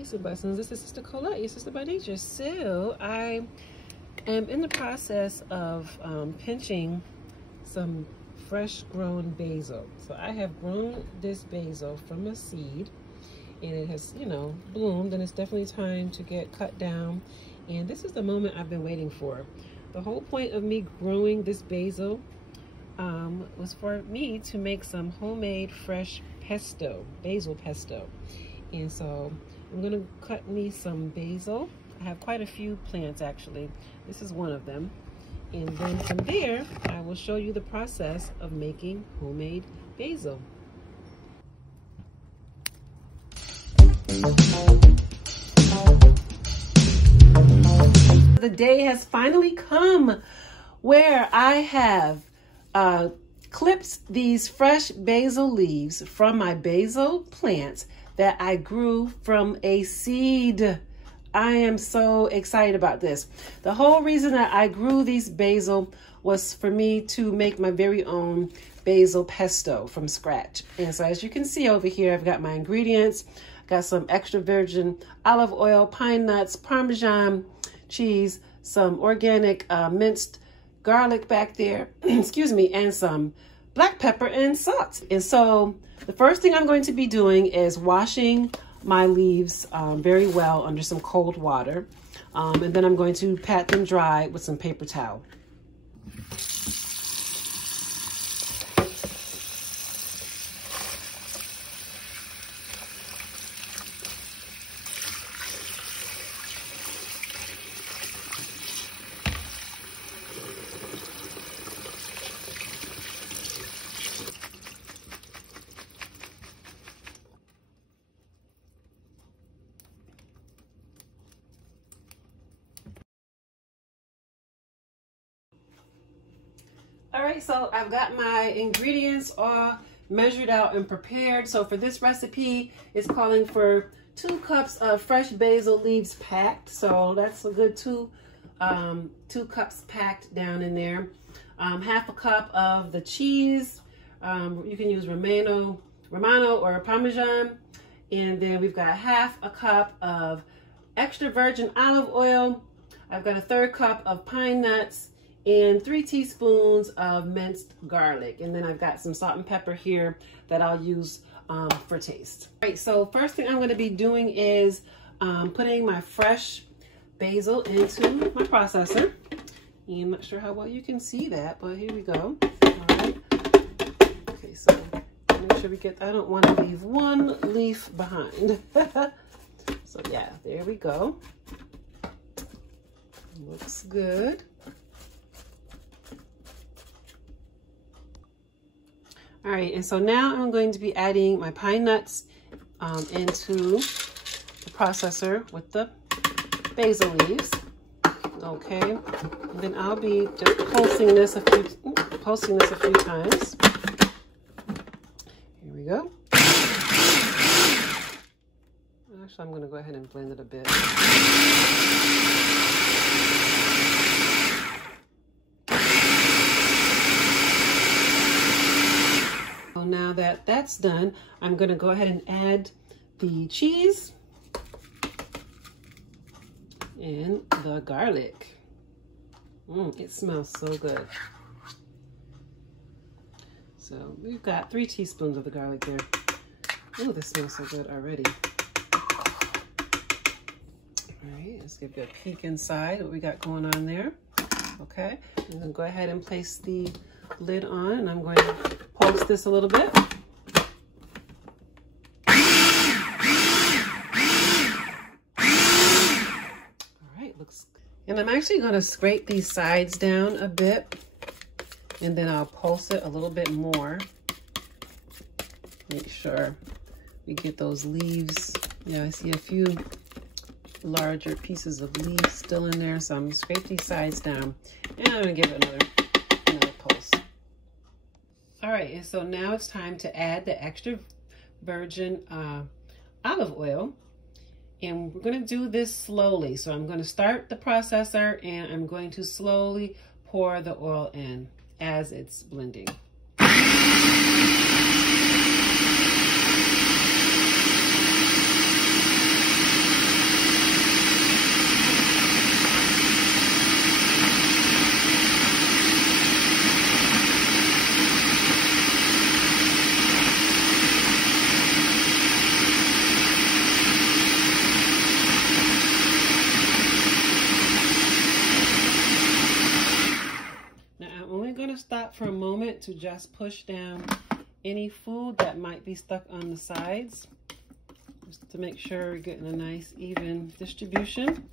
Peace and blessings. This is Sister Colette, your sister by nature. So I am in the process of pinching some fresh grown basil. So I have grown this basil from a seed, and it has, you know, bloomed, and it's definitely time to get cut down. And this is the moment I've been waiting for. The whole point of me growing this basil was for me to make some homemade fresh pesto, basil pesto. And so I'm gonna cut me some basil. I have quite a few plants actually. This is one of them. And then from there, I will show you the process of making homemade basil. The day has finally come where I have clipped these fresh basil leaves from my basil plants that I grew from a seed. I am so excited about this. The whole reason that I grew these basil was for me to make my very own basil pesto from scratch. And so as you can see over here, I've got my ingredients. Got some extra virgin olive oil, pine nuts, Parmesan cheese, some organic minced garlic back there, excuse me, and some black pepper and salt. And so the first thing I'm going to be doing is washing my leaves very well under some cold water. And then I'm going to pat them dry with some paper towel. All right, so I've got my ingredients all measured out and prepared. So for this recipe, it's calling for 2 cups of fresh basil leaves packed. So that's a good 2 cups packed down in there. Half a cup of the cheese. You can use Romano or Parmesan. And then we've got half a cup of extra virgin olive oil. I've got a 1/3 cup of pine nuts and 3 teaspoons of minced garlic. And then I've got some salt and pepper here that I'll use for taste. All right, so first thing I'm going to be doing is putting my fresh basil into my processor. And I'm not sure how well you can see that, but here we go. All right. Okay, so make sure we get, I don't want to leave one leaf behind. So yeah, there we go. Looks good. All right, and so now I'm going to be adding my pine nuts into the processor with the basil leaves. Okay, and then I'll be just pulsing this a few times. Here we go. Actually, I'm going to go ahead and blend it a bit. Now that that's done, I'm going to go ahead and add the cheese and the garlic. It smells so good. So we've got 3 teaspoons of the garlic there. Oh, this smells so good already. All right, let's give it a peek inside what we got going on there. Okay, I'm going to go ahead and place the lid on, and I'm going to pulse this a little bit. All right, looks good. And I'm actually going to scrape these sides down a bit, and then I'll pulse it a little bit more. Make sure we get those leaves. Yeah, I see a few larger pieces of leaves still in there, so I'm going to scrape these sides down, and I'm going to give it another pulse. All right, and so now it's time to add the extra virgin olive oil, and we're going to do this slowly. So I'm going to start the processor, and I'm going to slowly pour the oil in as it's blending. for a moment to just push down any food that might be stuck on the sides, just to make sure we're getting a nice even distribution.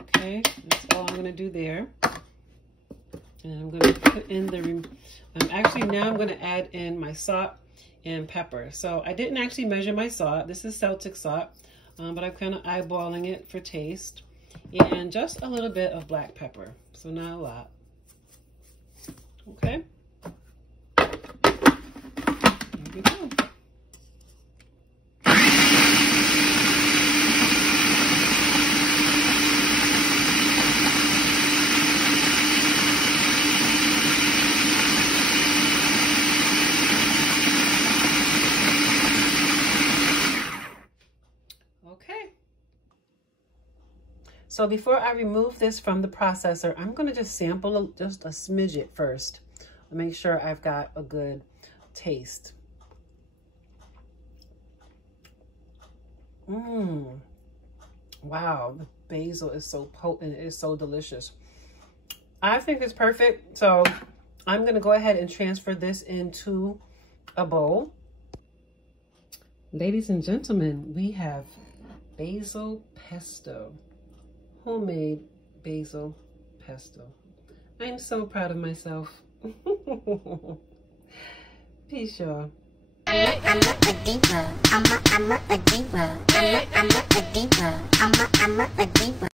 Okay, that's all I'm going to do there. And I'm going to put in the, actually now I'm going to add in my salt and pepper. So I didn't actually measure my salt. This is Celtic salt, but I'm kind of eyeballing it for taste. And just a little bit of black pepper, so not a lot. Okay. There we go. So before I remove this from the processor, I'm going to just sample just a smidget first. Make sure I've got a good taste. Wow, the basil is so potent. It is so delicious. I think it's perfect. So I'm going to go ahead and transfer this into a bowl. Ladies and gentlemen, we have basil pesto. Homemade basil pesto. I'm so proud of myself. Peace, y'all. I'm a diva. I'm a diva. I'm a diva. I'm a diva.